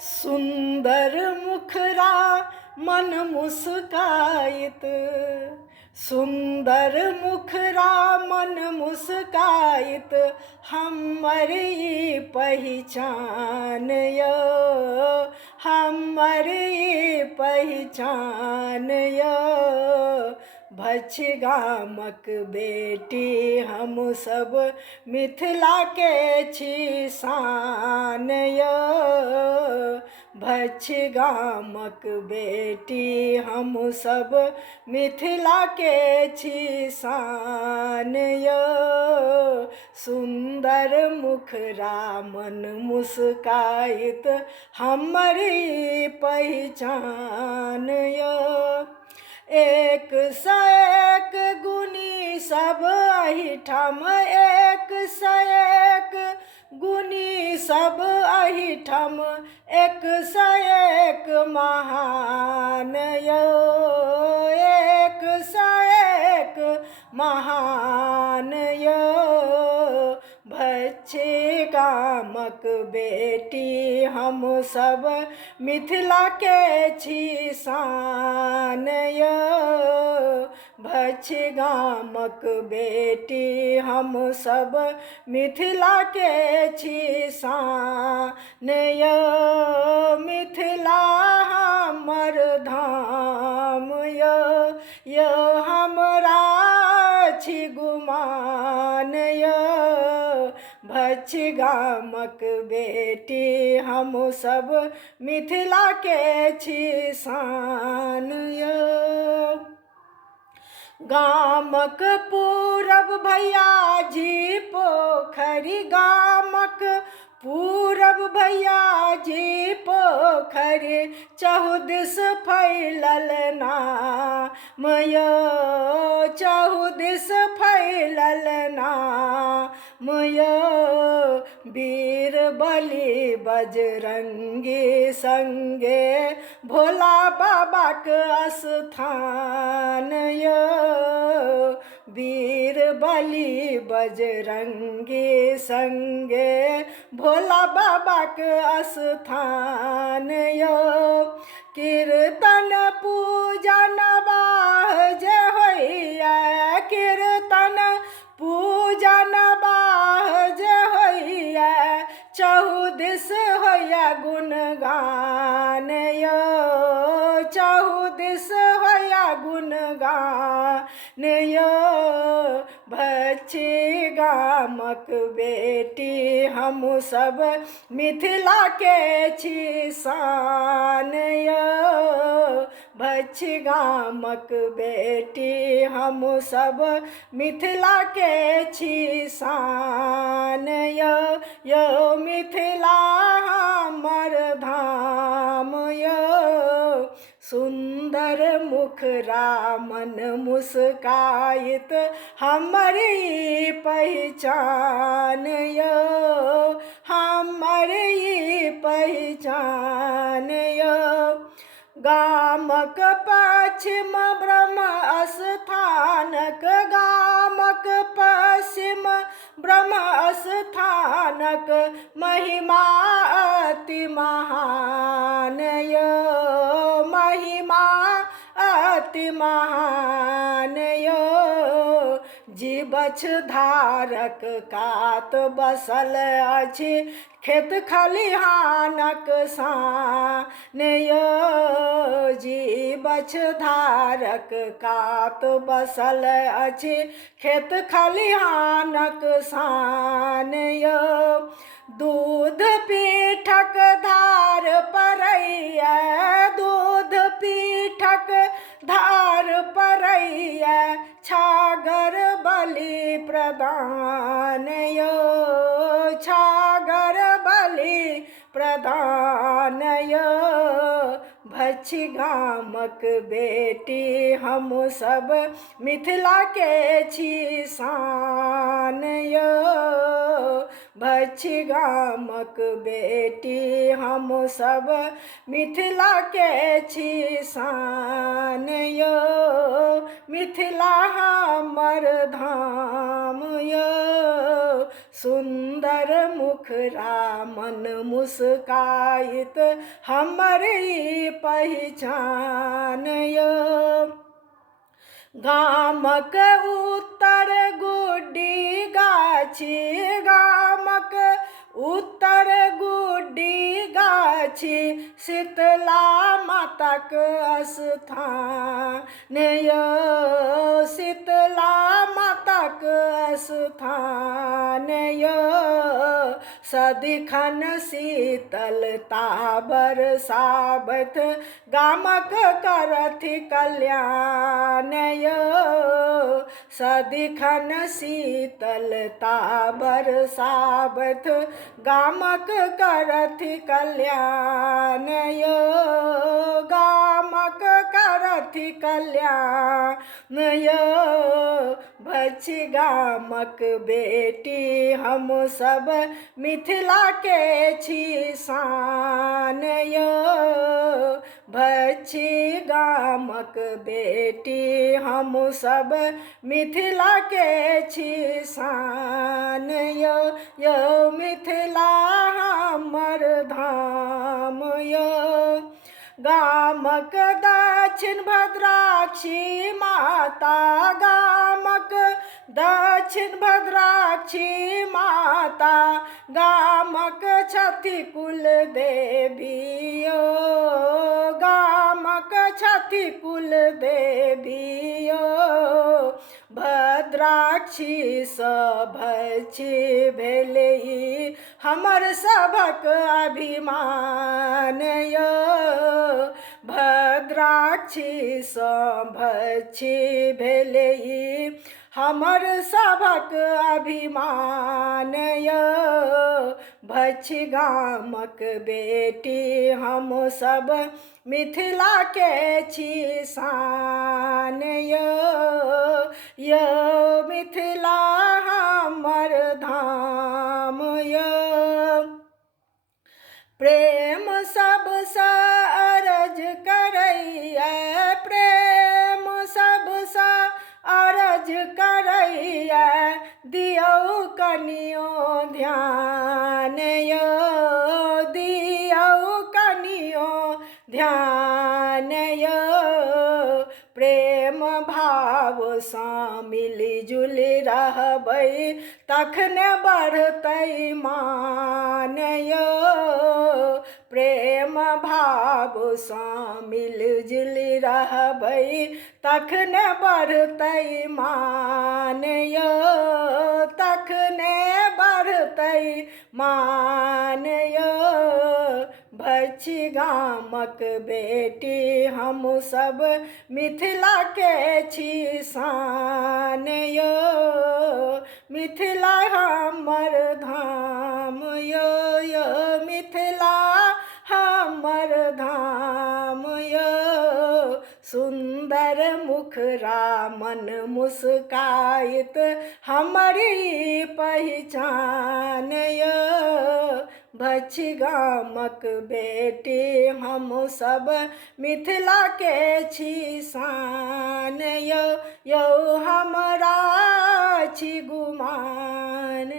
सुंदर मुखरा मन मुस्काइत, सुंदर मुखरा मन मुस्काइत, हमरी पहचान यो, हमरी पहचान यो। भछ गामक बेटी हम सब मिथिला के छी शान यो। भछ गामक बेटी हम सब मिथिला के छी शान यो। सुंदर मुखरा मन मुस्काइत, हमरी पहचान यो। एक स एक गुनी सब अहिठम, एक स एक गुनी सब अहिठम, एक स एक महान यो, एक स एक महान यो। भछ गामक बेटी हम सब मिथिला के छी शान यो। भछ गामक बेटी हम सब मिथिला के छी शान यो। मिथिला हमर धाम यो, यो हमरा छी गुमान यो। भछ गामक बेटी हम सब मिथिला के छी शान यो। गामक पूरब भैया जी पोखरी, गामक पूरब भैया जी पोखरी, चहुदिस फैलल नाम यो, चहुदिस फैलल नाम यो। वीर बलि बजरंगी संगे भोला बाबा के स्थान यो। वीर बलि बजरंगी संगे भोला बाबा के स्थान यो। कीर्तन पूजा नवाह जे होइया, कीर्तन पूजा नवाह जे होइया, चहुदिस होइया गुणगान यो, चहुदिस होइया गुणगान यो। भछ गामक बेटी हम सब मिथिला के छी शान यो। भछ गामक बेटी हम सब मिथिला के छी शान यो, यो मिथिला हमर धाम यो। सुंदर मुखरा मन मुस्काइत, हमरी पहचान यो, हमरी पहचान यो। गामक पश्चिम ब्रह्म स्थानक, गामक पश्चिम ब्रह्म स्थानक, महिमा अति महान यो, महिमा अति महान यो। जीवछ धारक कात बसल अछि, खेत खलिहानक सान यो। जीवछ धारक कात बसल अछि, खेत खलिहानक सान यो। दूध पीठक धार परैया, दूध पीठक धार परैया, छागर बलि प्रदान यो, छागर बलि प्रदान यो। भछ गामक बेटी हम सब मिथिला के छी शान यो। भछ गामक बेटी हम सब मिथिला के छी शान यो। मिथिला हमर धाम यो, सुंदर मुखरा मन मुस्काइत हमर ई पहिचान यो। गामक उत्तर गुड्डी गाछी, गामक उत्तर गुड्डी गाछी, शीतला माताक स्थान यो, शीतला माताक स्थान यो। सदिखन शीतलता बरसाबैत गामक करथि कल्याण यो। सदिखन शीतलता बरसाबैत गामक करथि कल्याण यो, गामक करथि कल्याण यो। भछि गामक बेटी हम सब मिथिला के छी शान यो। भछि गामक बेटी हम सब मिथिला के छी शान यो, यो मिथिला हमर धाम यो। गामक दक्षिण भद्राक्षी माता, गामक दक्षिण भद्राक्षी माता, गामक छथि कुल देवी यो, गामक छथि कुल देवी यो। भद्राक्षी भछि भेलहि हमर सभक अभिमान यो। भद्राक्षी भछि भेलहि हमर सभक अभिमान यो। भछि गामक बेटी हम सब मिथिला के छी शान यो, यो मिथिला हमर धाम यो। प्रेम सबसँ अरज करैया, प्रेम सबसँ अरज करैया, दियौ कनियो ध्यान यो, दियौ कनियो ध्यान यो। प्रेम भावसँ मिली जुलि रहबै तखने बढ़तै मान यो। प्रेम भावसँ मिलि जुलि रहबै तखने बढ़तै मान यो, तखने बढ़तै मान यो। भछि गामक बेटी हम सब मिथिला के छी शान यो, मिथिला हमर धाम यो, यो मिथिला हमर धाम यो। सुंदर मुखरा मन मुस्काइत हमरी पहिचान यो। भछि गामक बेटी हम सब मिथिला के छी शान यो, यो हमरा छी गुमान